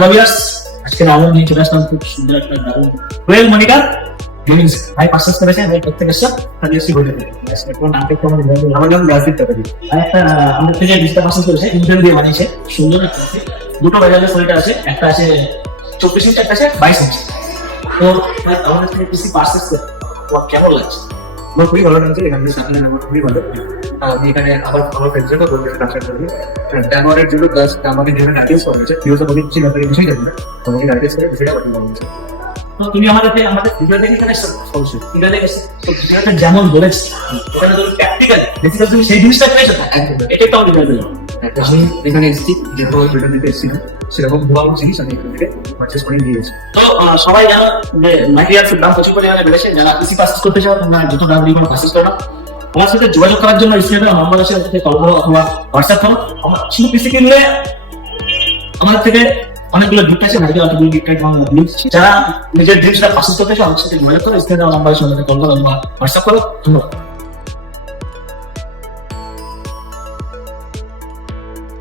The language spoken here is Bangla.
হ্যালো ভিউয়ার্স, আজকে রাউন্ড নিয়ে চলে আসলাম খুব সুন্দর একটা দারুণ ওয়েল মনিটর গেমিংস ভাই পারচেজ করেছে। আমি প্রত্যেক সব সাজেস্ট করে দেব। এখন নামটা একটু আমাদের বলুন। আমার নাম রাজদীপ টাকারি। আর একটা আমাদের থেকে ডিজিটাল পারচেজ করেছে, ইন্টেল দিয়ে বানিয়েছে, সুন্দর একটা আছে। দুটো ভেরিয়েন্টের ফোনটা আছে, একটা আছে 24 ইঞ্চি, একটা আছে 22 ইঞ্চি। তো ভাই আমাদের থেকে পিসি পারচেজ করে তোমার কেমন লাগছে? আমার খুবই ভালো লাগছে। এখানে সামনে আমার খুবই ভালো। আমি এখানে আমার ফ্রেন্ডসদেরকেও বলতে ট্রান্সফার করি। ড্যামোরের জন্য প্লাস আমাকে যেখানে অ্যাড্রেস করা হয়েছে ভিউজ অনেক কিছু ব্যাপারে কিছুই জানি না, তোমাকে অ্যাড্রেস করে বিষয়টা পাঠিয়ে দেওয়া হয়েছে। তো তুমি আমাদের ভিডিও দেখে এখানে এসেছো, অবশ্যই ভিডিও দেখে এসেছো। তো ভিডিওটা যেমন বলেছি ওখানে তুমি প্র্যাকটিক্যাল বেসিক্যালি তুমি সেই জিনিসটা পেয়েছো না, এটা একটা ভিডিও দিলাম। আমি এখানে এসেছি যেহেতু ভিডিও দিতে এসেছি না, সেরকম ভুয়া জিনিস আমি এখান থেকে পারচেস করে দিয়েছি। তো সবাই জানো যে মাইক্রোসফট দাম প্রচুর পরিমাণে বেড়েছে। যারা পিসি পারচেস করতে চাও তোমরা যত দাম দিয়ে পারচেস করো না, আমার সাথে যোগাযোগ করার জন্য স্ক্রিনে নাম্বার আছে, ওখানে কল করো অথবা হোয়াটসঅ্যাপ করো। আমার শুধু পিসি কিনলে আমাদের থেকে অনেকগুলো গিফট আছে, ভাইকে অনেকগুলো গিফট দিচ্ছি। যারা নিজের ড্রিমসটা পারচেস করতে চাও আমার সাথে যোগাযোগ করো, স্ক্রিনে নাম্বার আছে, ওখানে কল করো অথবা হোয়াটসঅ্যাপ করো। ধন্যবাদ।